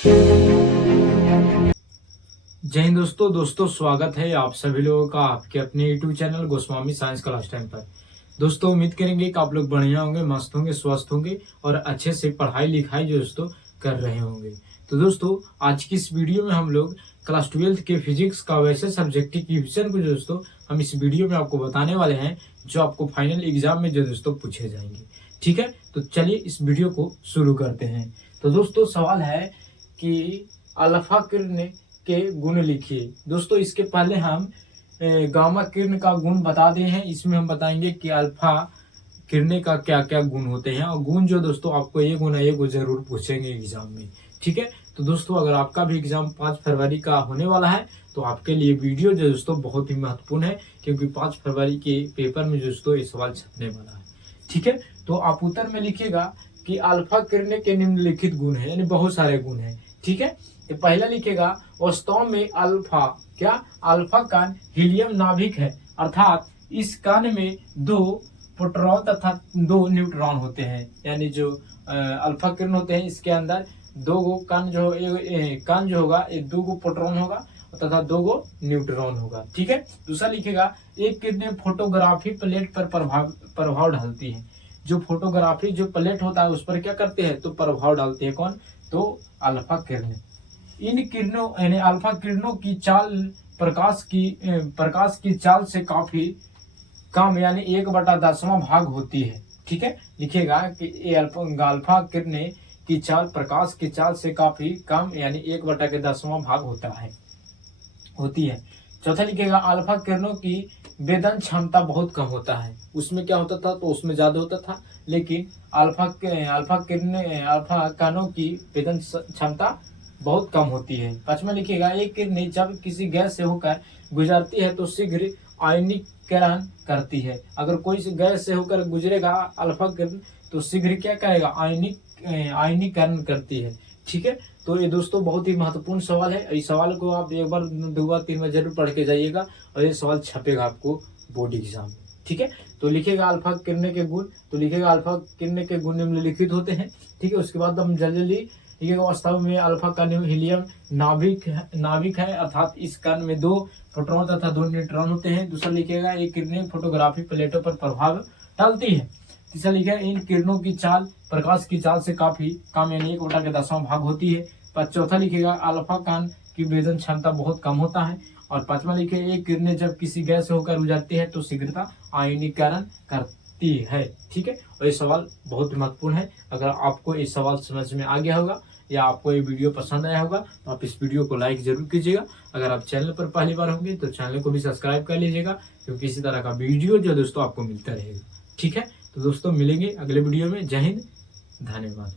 जय हिंद दोस्तों स्वागत है आप सभी लोगों का आपके अपने YouTube channel Goswami science class time पर। दोस्तों उम्मीद करेंगे कि आप लोग बढ़िया होंगे, मस्त होंगे, स्वस्थ होंगे और अच्छे से पढ़ाई लिखाई जो दोस्तों कर रहे होंगे। तो दोस्तों आज की इस वीडियो में हम लोग क्लास 12th के फिजिक्स का वैसे सब्जेक्ट की क्वेश्चन को जो दोस्तों हम इस वीडियो में आपको बताने वाले हैं जो आपको फाइनल एग्जाम में जो दोस्तों पूछे जाएंगे। ठीक है, तो चलिए इस वीडियो को शुरू करते हैं। तो दोस्तों सवाल है कि अल्फा किरण के गुण लिखिए। दोस्तों इसके पहले हम गामा किरण का गुण बता दे हैं। इसमें हम बताएंगे कि अल्फा किरणें का क्या क्या गुण होते हैं और गुण जो दोस्तों आपको ये गुण है ये जरूर पूछेंगे एग्जाम में। ठीक है, तो दोस्तों अगर आपका भी एग्जाम 5 फरवरी का होने वाला है तो आपके लिए वीडियो जो दोस्तों बहुत ही महत्वपूर्ण है, क्योंकि 5 फरवरी के पेपर में दोस्तों ये सवाल छपने वाला है। ठीक है, तो आप उत्तर में लिखिएगा कि अल्फा किरणें के निम्नलिखित गुण है, यानी बहुत सारे गुण है। ठीक है, तो पहला लिखेगा वास्तव में अल्फा क्या अल्फा कण हीलियम नाभिक है, अर्थात इस कण में 2 प्रोटॉन तथा 2 न्यूट्रॉन होते हैं। यानी जो अल्फा किरण होते हैं इसके अंदर 2 गो कण जो कण जो होगा 2 गो प्रोटॉन होगा तथा 2 गो न्यूट्रॉन होगा। ठीक है, दूसरा लिखेगा एक किरणें फोटोग्राफी प्लेट पर प्रभाव डालती है। जो फोटोग्राफी जो प्लेट होता है उस पर क्या करते हैं तो प्रभाव डालते हैं। कौन? तो अल्फा किरणें। इन किरणों यानी अल्फा किरणों की चाल प्रकाश की चाल से काफी कम यानी 1/10वां भाग होती है। ठीक है, लिखिएगा कि अल्फा किरणें की चाल प्रकाश की चाल से काफी कम यानी 1/10वां भाग होती है। चौथा लिखिएगा अल्फा किरणों की वेदन क्षमता बहुत कम होता है। उसमें क्या होता था तो उसमें ज्यादा होता था, लेकिन अल्फा कणों की वेदन क्षमता बहुत कम होती है। पांचवा लिखिएगा एक किरण जब किसी गैस से होकर गुजरती है तो शीघ्र आयनीकरण करती है। अगर कोई गैस से होकर गुजरेगा अल्फा किरण तो शीघ्र क्या करेगा आयनीकरण करती है। ठीक है, तो ये दोस्तों बहुत ही महत्वपूर्ण सवाल है। इस सवाल को आप एक बार 2 बार 3 बार जरूर पढ़ के जाइएगा और ये सवाल छपेगा आपको बोर्ड एग्जाम में। ठीक है, तो लिखेगा अल्फा किरणें के गुण, तो लिखेगा अल्फा किरणें के गुण निम्नलिखित होते हैं। ठीक है, उसके बाद हम जल्दी ये वास्तव में अल्फा कण हीलियम नाभिक है, अर्थात इस कण में 2 प्रोटॉन तथा 2 न्यूट्रॉन होते हैं। दूसरा लिखेगा ये किरणें फोटोग्राफी प्लेटों पर प्रभाव डालती है। तीसरा लिखेगा इन किरणों की चाल प्रकाश की चाल से काफी कम यानी 1/10वां भाग होती है। चौथा लिखेगा अल्फा कण की वेदन क्षमता बहुत कम होता है। और पांचवा लिखे ये किरणें जब किसी गैस से होकर गुजरती है तो शीघ्रता आयनीकरण करती है। ठीक है, और ये सवाल बहुत महत्वपूर्ण है। अगर आपको ये सवाल समझ में आ गया होगा या आपको ये वीडियो पसंद आया होगा तो आप इस वीडियो को लाइक जरूर कीजिएगा। अगर आप चैनल पर पहली बार होंगे तो चैनल को भी सब्सक्राइब कर लीजिएगा, क्योंकि इसी तरह का वीडियो जो दोस्तों आपको मिलता रहेगा। ठीक है, तो दोस्तों मिलेंगे अगले वीडियो में। जय हिंद, धन्यवाद।